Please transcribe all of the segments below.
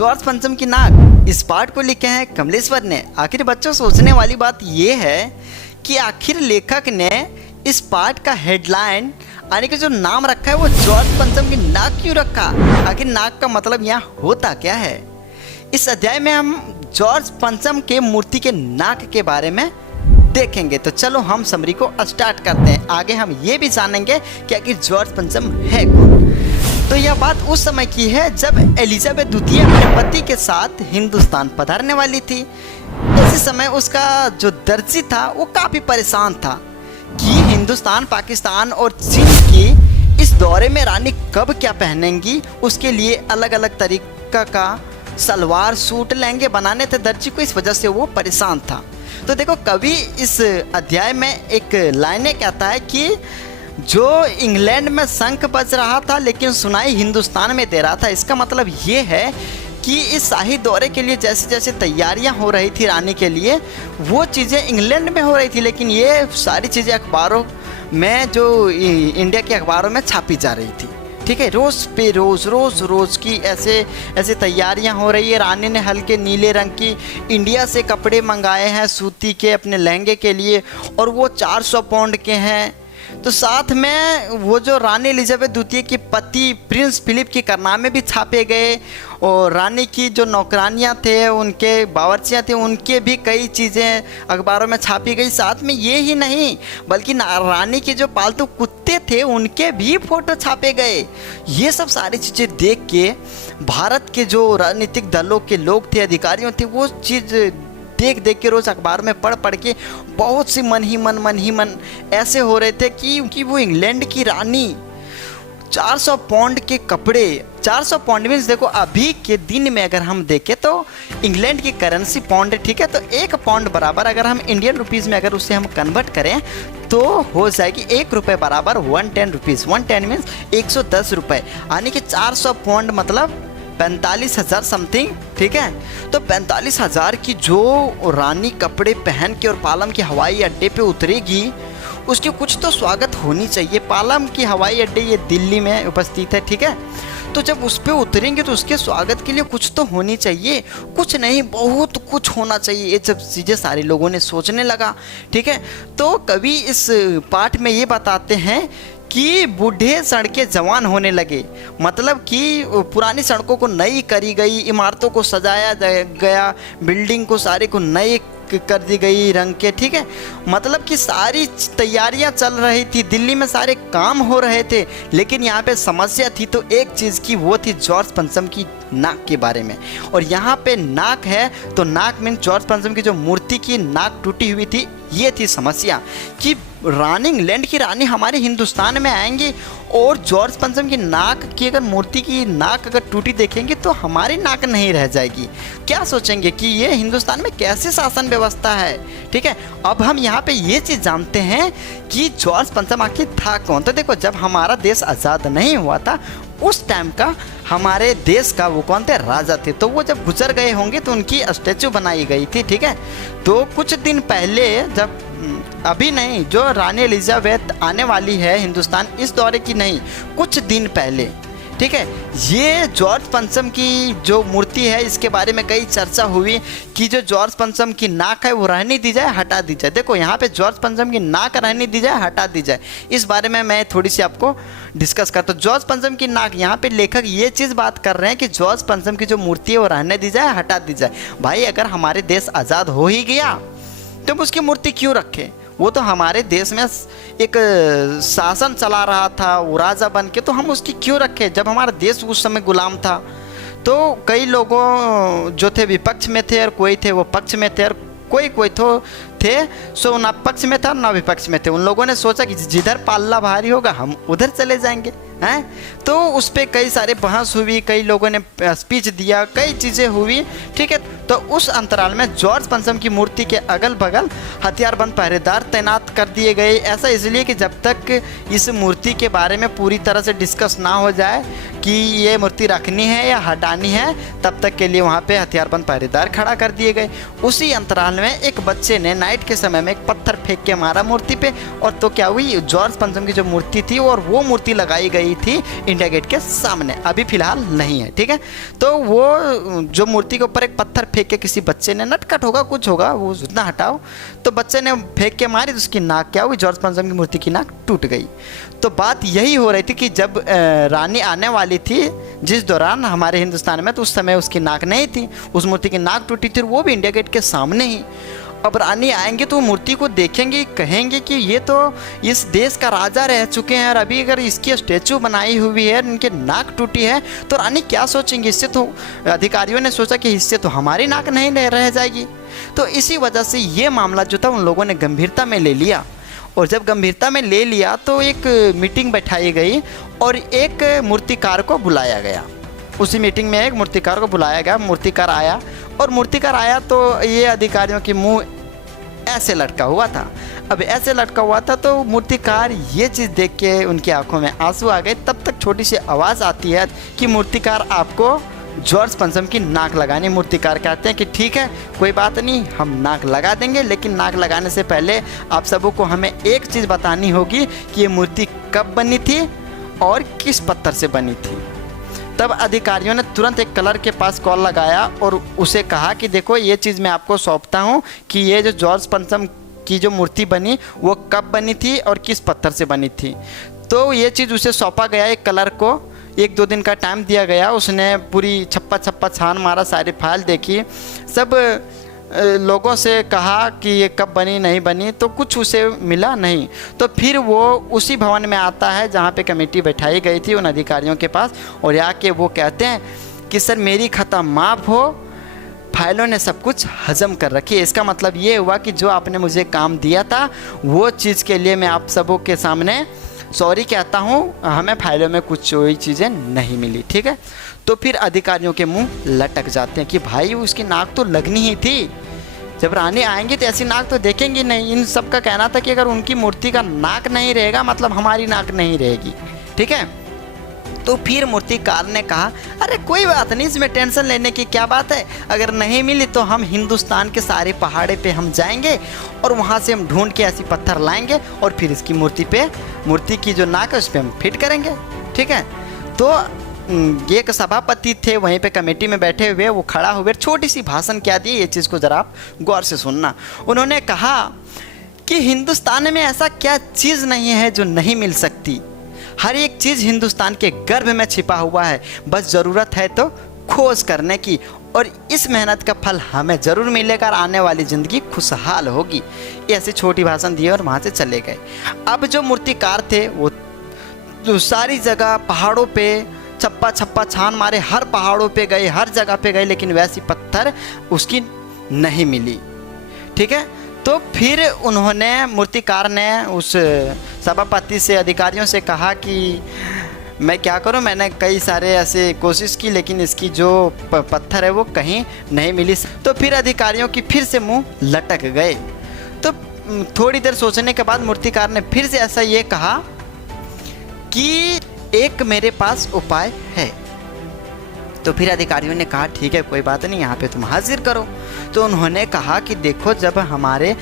George पंचम की नाक, इस पाठ को लिखे हैं कमलेश्वर ने। आखिर बच्चों सोचने वाली बात ये है कि आखिर लेखक ने इस पाठ का हेडलाइन यानी कि जो नाम रखा है वो जॉर्ज पंचम की नाक क्यों रखा। आखिर नाक का मतलब यहाँ होता क्या है। इस अध्याय में हम जॉर्ज पंचम के मूर्ति के नाक के बारे में देखेंगे। तो चलो हम समरी को स्टार्ट करते हैं। आगे हम ये भी जानेंगे कि आखिर जॉर्ज पंचम है कौन। तो यह बात उस समय की है जब एलिजाबेथ द्वितीय अपने पति के साथ हिंदुस्तान पधारने वाली थी। इसी समय उसका जो दर्जी था वो काफ़ी परेशान था कि हिंदुस्तान, पाकिस्तान और चीन की इस दौरे में रानी कब क्या पहनेंगी। उसके लिए अलग अलग तरीका का सलवार सूट लहंगे बनाने थे दर्जी को, इस वजह से वो परेशान था। तो देखो कवि इस अध्याय में एक लाइनें कहता है कि जो इंग्लैंड में शंख बज रहा था लेकिन सुनाई हिंदुस्तान में दे रहा था। इसका मतलब ये है कि इस शाही दौरे के लिए जैसे जैसे तैयारियां हो रही थी रानी के लिए, वो चीज़ें इंग्लैंड में हो रही थी, लेकिन ये सारी चीज़ें अखबारों में, जो इंडिया के अखबारों में छापी जा रही थी। ठीक है, रोज़ पे रोज़ की ऐसे तैयारियां हो रही है। रानी ने हल्के नीले रंग की इंडिया से कपड़े मंगाए हैं सूती के अपने लहंगे के लिए, और वो 400 पाउंड के हैं। तो साथ में वो जो रानी एलिजाबेथ द्वितीय की पति प्रिंस फिलिप की कारनामे भी छापे गए, और रानी की जो नौकरानियां थे, उनके बावर्चियां थे, उनके भी कई चीज़ें अखबारों में छापी गई। साथ में ये ही नहीं बल्कि रानी के जो पालतू कुत्ते थे उनके भी फोटो छापे गए। ये सब सारी चीज़ें देख के भारत के जो राजनीतिक दलों के लोग थे, अधिकारियों थे, वो चीज़ देख के रोज़ अखबार में पढ़ के बहुत सी मन ही मन ऐसे हो रहे थे कि वो इंग्लैंड की रानी 400 पाउंड के कपड़े, 400 पाउंड मीन्स देखो अभी के दिन में अगर हम देखें तो इंग्लैंड की करेंसी पाउंड है। ठीक है, तो 1 पाउंड बराबर अगर हम इंडियन रुपीज़ में अगर उसे हम कन्वर्ट करें तो हो जाएगी 1 रुपये बराबर 110 रुपीज़। 110 मीन्स 110 रुपये, यानी कि 400 पाउंड मतलब 45,000 समथिंग। ठीक है, तो 45,000 की जो रानी कपड़े पहन के और पालम के हवाई अड्डे पे उतरेगी, उसकी कुछ तो स्वागत होनी चाहिए। पालम की हवाई अड्डे ये दिल्ली में उपस्थित है। ठीक है, तो जब उस पर उतरेंगे तो उसके स्वागत के लिए कुछ तो होनी चाहिए, कुछ नहीं बहुत कुछ होना चाहिए। ये सब चीज़ें सारे लोगों ने सोचने लगा। ठीक है, तो कवि इस पाठ में ये बताते हैं कि बूढ़े सड़कें जवान होने लगे, मतलब कि पुरानी सड़कों को नई करी गई, इमारतों को सजाया गया, बिल्डिंग को सारे को नए कर दी गई रंग के। ठीक है, मतलब कि सारी तैयारियां चल रही थी, दिल्ली में सारे काम हो रहे थे, लेकिन यहाँ पे समस्या थी तो एक चीज़ की, वो थी जॉर्ज पंचम की नाक के बारे में। और यहाँ पे नाक है तो नाक मीन जॉर्ज पंचम की जो मूर्ति की नाक टूटी हुई थी, ये थी समस्या कि रानी, इंग्लैंड की रानी हमारे हिंदुस्तान में आएंगी और जॉर्ज पंचम की नाक की अगर मूर्ति की नाक अगर टूटी देखेंगे तो हमारी नाक नहीं रह जाएगी। क्या सोचेंगे कि ये हिंदुस्तान में कैसे शासन व्यवस्था है। ठीक है, अब हम यहाँ पे ये चीज़ जानते हैं कि जॉर्ज पंचम आखिर था कौन। तो देखो जब हमारा देश आज़ाद नहीं हुआ था उस टाइम का हमारे देश का वो कौन थे, राजा थे। तो वो जब गुजर गए होंगे तो उनकी स्टैचू बनाई गई थी। ठीक है, तो कुछ दिन पहले, जब अभी नहीं, जो रानी एलिजाबेथ आने वाली है हिंदुस्तान, इस दौरे की नहीं, कुछ दिन पहले। ठीक है, ये जॉर्ज पंचम की जो मूर्ति है इसके बारे में कई चर्चा हुई कि जो जॉर्ज पंचम की नाक है वो रहने दी जाए, हटा दी जाए। देखो यहाँ पे जॉर्ज पंचम की नाक रहने दी जाए, हटा दी जाए, इस बारे में मैं थोड़ी सी आपको डिस्कस करता हूँ। जॉर्ज पंचम की नाक, यहाँ पे लेखक ये चीज़ बात कर रहे हैं कि जॉर्ज पंचम की जो मूर्ति है वो रहने दी जाए, हटा दी जाए। भाई अगर हमारे देश आज़ाद हो ही गया तो उसकी मूर्ति क्यों रखें। वो तो हमारे देश में एक शासन चला रहा था, वो राजा बन के, तो हम उसकी क्यों रखें जब हमारा देश उस समय गुलाम था। तो कई लोगों जो थे विपक्ष में थे और कोई थे वो पक्ष में थे, और कोई तो थे सो ना पक्ष में था ना विपक्ष में थे। उन लोगों ने सोचा कि जिधर पाल्ला भारी होगा हम उधर चले जाएंगे हैं। तो उस पर कई सारे बहस हुई, कई लोगों ने स्पीच दिया, कई चीज़ें हुई। ठीक है, तो उस अंतराल में जॉर्ज पंचम की मूर्ति के अगल बगल हथियारबंद पहरेदार तैनात कर दिए गए। ऐसा इसलिए कि जब तक इस मूर्ति के बारे में पूरी तरह से डिस्कस ना हो जाए कि ये मूर्ति रखनी है या हटानी है, तब तक के लिए वहाँ पे हथियारबंद पहरेदार खड़ा कर दिए गए। उसी अंतराल में एक बच्चे ने नाइट के समय में एक पत्थर फेंक के मारा मूर्ति पे, और तो क्या हुई, जॉर्ज पंचम की जो मूर्ति थी और वो मूर्ति लगाई गई गई थी इंडिया गेट के सामने, अभी फिलहाल नहीं है, ठीक है। तो वो जो मूर्ति के ऊपर एक पत्थर फेंक के किसी बच्चे ने, नटखट होगा कुछ होगा, वो उतना हटाओ, तो बच्चे ने फेंक के मारी तो उसकी नाक क्या हुई, जॉर्ज पंचम की मूर्ति की नाक टूट गई। तो बात यही हो रही थी कि जब रानी आने वाली थी जिस दौरान हमारे हिंदुस्तान में, तो उस समय उसकी नाक नहीं थी, उस मूर्ति की नाक टूटी थी, वो भी इंडिया गेट के सामने ही। अब रानी आएंगे तो मूर्ति को देखेंगे, कहेंगे कि ये तो इस देश का राजा रह चुके हैं और अभी अगर इसकी स्टैचू बनाई हुई है, इनके नाक टूटी है, तो रानी क्या सोचेंगे। इससे तो अधिकारियों ने सोचा कि इससे तो हमारी नाक नहीं रह जाएगी। तो इसी वजह से ये मामला जो था उन लोगों ने गंभीरता में ले लिया, और जब गंभीरता में ले लिया तो एक मीटिंग बैठाई गई और एक मूर्तिकार को बुलाया गया। उसी मीटिंग में एक मूर्तिकार को बुलाया गया, मूर्तिकार आया, और मूर्तिकार आया तो ये अधिकारियों की मुंह ऐसे लटका हुआ था। अब ऐसे लटका हुआ था तो मूर्तिकार ये चीज़ देख के उनकी आंखों में आंसू आ गए। तब तक छोटी सी आवाज़ आती है कि मूर्तिकार आपको जॉर्ज पंचम की नाक लगानी। मूर्तिकार कहते हैं कि ठीक है, कोई बात नहीं, हम नाक लगा देंगे, लेकिन नाक लगाने से पहले आप सबों को हमें एक चीज़ बतानी होगी कि ये मूर्ति कब बनी थी और किस पत्थर से बनी थी। तब अधिकारियों ने तुरंत एक कलर के पास कॉल लगाया और उसे कहा कि देखो ये चीज़ मैं आपको सौंपता हूँ कि ये जो जॉर्ज पंचम की जो मूर्ति बनी वो कब बनी थी और किस पत्थर से बनी थी। तो ये चीज़ उसे सौंपा गया, एक कलर को 1-2 दिन का टाइम दिया गया। उसने पूरी छप्पा छान मारा, सारी फाइल देखी, सब लोगों से कहा कि ये कब बनी नहीं बनी, तो कुछ उसे मिला नहीं। तो फिर वो उसी भवन में आता है जहाँ पे कमेटी बैठाई गई थी उन अधिकारियों के पास, और आके वो कहते हैं कि सर मेरी खता माफ़ हो, फाइलों ने सब कुछ हजम कर रखी है। इसका मतलब ये हुआ कि जो आपने मुझे काम दिया था वो चीज़ के लिए मैं आप सबों के सामने सॉरी कहता हूँ, हमें फाइलों में कुछ कोई चीज़ें नहीं मिली, ठीक है। तो फिर अधिकारियों के मुंह लटक जाते हैं कि भाई उसकी नाक तो लगनी ही थी, जब रानी आएंगी तो ऐसी नाक तो देखेंगी नहीं। इन सब का कहना था कि अगर उनकी मूर्ति का नाक नहीं रहेगा मतलब हमारी नाक नहीं रहेगी, ठीक है। तो फिर मूर्तिकार ने कहा अरे कोई बात नहीं, इसमें टेंशन लेने की क्या बात है, अगर नहीं मिली तो हम हिंदुस्तान के सारे पहाड़े पे हम जाएंगे और वहाँ से हम ढूंढ के ऐसी पत्थर लाएंगे और फिर इसकी मूर्ति की जो नाक है उस पर हम फिट करेंगे, ठीक है। तो एक सभापति थे वहीं पे कमेटी में बैठे हुए, वो खड़ा हुए छोटी सी भाषण क्या दी, ये चीज़ को ज़रा आप गौर से सुनना। उन्होंने कहा कि हिंदुस्तान में ऐसा क्या चीज़ नहीं है जो नहीं मिल सकती, हर एक चीज़ हिंदुस्तान के गर्भ में छिपा हुआ है, बस ज़रूरत है तो खोज करने की, और इस मेहनत का फल हमें ज़रूर मिलेगा और आने वाली ज़िंदगी खुशहाल होगी। ऐसी छोटी भाषण दी और वहाँ से चले गए। अब जो मूर्तिकार थे वो तो सारी जगह पहाड़ों पे छप्पा छान मारे, हर पहाड़ों पे गए, हर जगह पे गए, लेकिन वैसी पत्थर उसकी नहीं मिली, ठीक है। तो फिर उन्होंने मूर्तिकार ने उस सभापति से, अधिकारियों से कहा कि मैं क्या करूं, मैंने कई सारे ऐसे कोशिश की लेकिन इसकी जो पत्थर है वो कहीं नहीं मिली। तो फिर अधिकारियों की फिर से मुंह लटक गए। तो थोड़ी देर सोचने के बाद मूर्तिकार ने फिर से ऐसा ये कहा कि एक मेरे पास उपाय है। तो फिर अधिकारियों ने कहा ठीक है कोई बात नहीं, यहाँ पे तुम हाजिर करो। तो उन्होंने कहा कि देखो जब हमारे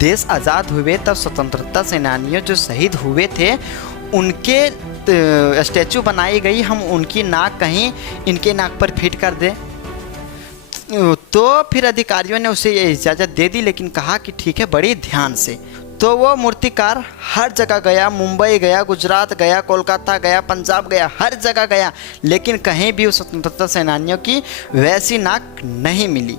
देश आज़ाद हुए तब स्वतंत्रता सेनानियों जो शहीद हुए थे उनके स्टैचू बनाई गई, हम उनकी नाक कहीं इनके नाक पर फिट कर दें। तो फिर अधिकारियों ने उसे ये इजाज़त दे दी, लेकिन कहा कि ठीक है बड़ी ध्यान से। तो वो मूर्तिकार हर जगह गया, मुंबई गया, गुजरात गया, कोलकाता गया, पंजाब गया, हर जगह गया, लेकिन कहीं भी उस स्वतंत्रता सेनानियों की वैसी नाक नहीं मिली।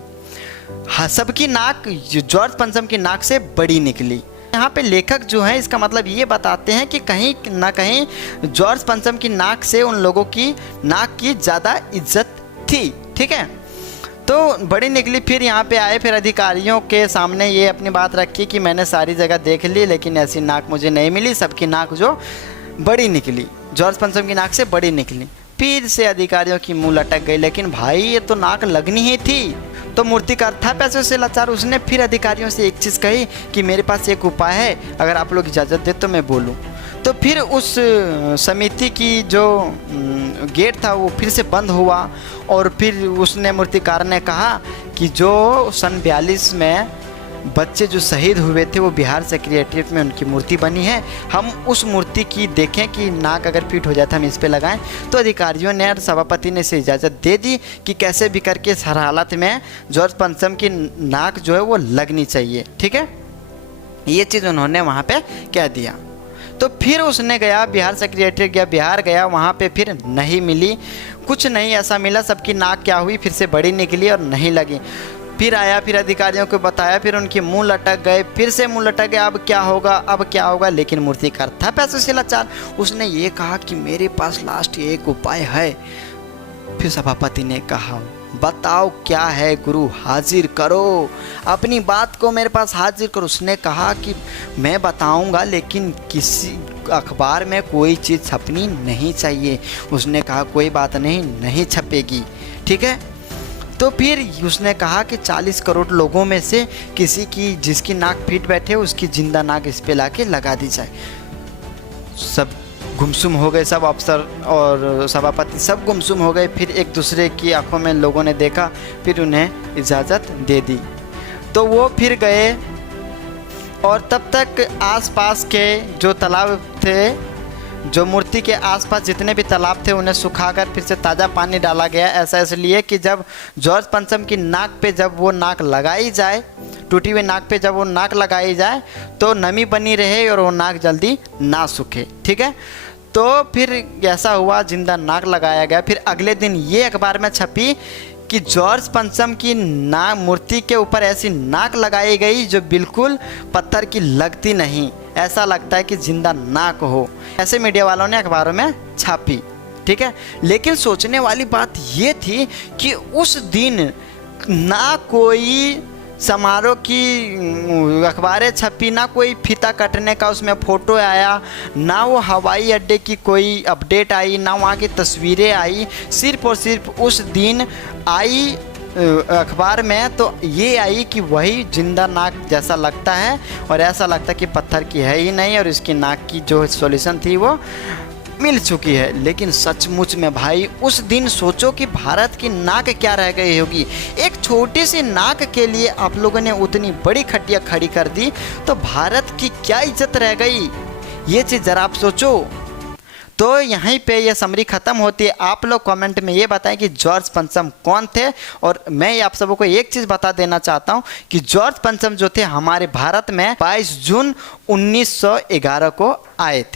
हाँ, सबकी नाक जॉर्ज पंचम की नाक से बड़ी निकली। यहाँ पे लेखक जो है इसका मतलब ये बताते हैं कि कहीं ना कहीं जॉर्ज पंचम की नाक से उन लोगों की नाक की ज़्यादा इज्जत थी, ठीक है। तो बड़ी निकली। फिर यहाँ पे आए, फिर अधिकारियों के सामने ये अपनी बात रखी कि मैंने सारी जगह देख ली लेकिन ऐसी नाक मुझे नहीं मिली, सबकी नाक जो बड़ी निकली, जॉर्ज पंचम की नाक से बड़ी निकली। फिर से अधिकारियों की मुंह लटक गई, लेकिन भाई ये तो नाक लगनी ही थी। तो मूर्तिकार था पैसों से लाचार, उसने फिर अधिकारियों से एक चीज़ कही कि मेरे पास एक उपाय है, अगर आप लोग इजाज़त दे तो मैं बोलूँ। तो फिर उस समिति की जो गेट था वो फिर से बंद हुआ और फिर उसने मूर्तिकार ने कहा कि जो सन 42 में बच्चे जो शहीद हुए थे वो बिहार सेक्रेटेरिएट में उनकी मूर्ति बनी है। हम उस मूर्ति की देखें कि नाक अगर फिट हो जाता है हम इस पे लगाएं। तो अधिकारियों ने और सभापति ने इसे इजाज़त दे दी कि कैसे भी करके इस हर हालत में जॉर्ज पंचम की नाक जो है वो लगनी चाहिए। ठीक है, ये चीज़ उन्होंने वहाँ पे कह दिया। तो फिर उसने गया बिहार सेक्रेटेरिएट गया, बिहार गया, वहाँ पे फिर नहीं मिली, कुछ नहीं ऐसा मिला। सबकी नाक क्या हुई, फिर से बड़ी निकली और नहीं लगी। फिर आया, फिर अधिकारियों को बताया, फिर उनके मुंह लटक गए, फिर से मुंह लटक गया, अब क्या होगा, अब क्या होगा। लेकिन मूर्तिकार था पैसों से लाचार, उसने ये कहा कि मेरे पास लास्ट एक उपाय है। फिर सभापति ने कहा बताओ क्या है गुरु, हाजिर करो अपनी बात को, मेरे पास हाजिर करो। उसने कहा कि मैं बताऊंगा लेकिन किसी अखबार में कोई चीज़ छपनी नहीं चाहिए। उसने कहा कोई बात नहीं, नहीं छपेगी। ठीक है, तो फिर उसने कहा कि 40 करोड़ लोगों में से किसी की जिसकी नाक फिट बैठे उसकी जिंदा नाक इस पे लाके लगा दी जाए। सब गुमसुम हो गए, सब अफसर और सभापति सब गुमसुम हो गए। फिर एक दूसरे की आंखों में लोगों ने देखा, फिर उन्हें इजाज़त दे दी। तो वो फिर गए और तब तक आसपास के जो तालाब थे, जो मूर्ति के आसपास जितने भी तालाब थे उन्हें सुखाकर फिर से ताज़ा पानी डाला गया। ऐसा इसलिए कि जब जॉर्ज पंचम की नाक पे जब वो नाक लगाई जाए, टूटी हुई नाक पे जब वो नाक लगाई जाए तो नमी बनी रहे और वो नाक जल्दी ना सूखे। ठीक है, तो फिर ऐसा हुआ, जिंदा नाक लगाया गया। फिर अगले दिन ये अखबार में छपी कि जॉर्ज पंचम की नाक मूर्ति के ऊपर ऐसी नाक लगाई गई जो बिल्कुल पत्थर की लगती नहीं, ऐसा लगता है कि जिंदा नाक हो। ऐसे मीडिया वालों ने अखबारों में छापी। ठीक है, लेकिन सोचने वाली बात ये थी कि उस दिन ना कोई समारोह की अखबारें छपी, ना कोई फीता कटने का उसमें फ़ोटो आया, ना वो हवाई अड्डे की कोई अपडेट आई, ना वहाँ की तस्वीरें आई। सिर्फ और सिर्फ उस दिन आई अखबार में तो ये आई कि वही जिंदा नाक जैसा लगता है और ऐसा लगता है कि पत्थर की है ही नहीं और इसकी नाक की जो सॉल्यूशन थी वो मिल चुकी है। लेकिन सचमुच में भाई उस दिन सोचो कि भारत की नाक क्या रह गई होगी। एक छोटी सी नाक के लिए आप लोगों ने उतनी बड़ी खटिया खड़ी कर दी, तो भारत की क्या इज्जत रह गई, ये चीज़ ज़रा आप सोचो। तो यहीं पे ये समरी ख़त्म होती है। आप लोग कमेंट में ये बताएं कि जॉर्ज पंचम कौन थे। और मैं आप सबको एक चीज़ बता देना चाहता हूँ कि जॉर्ज पंचम जो थे हमारे भारत में 22 जून 1911 को आए थे।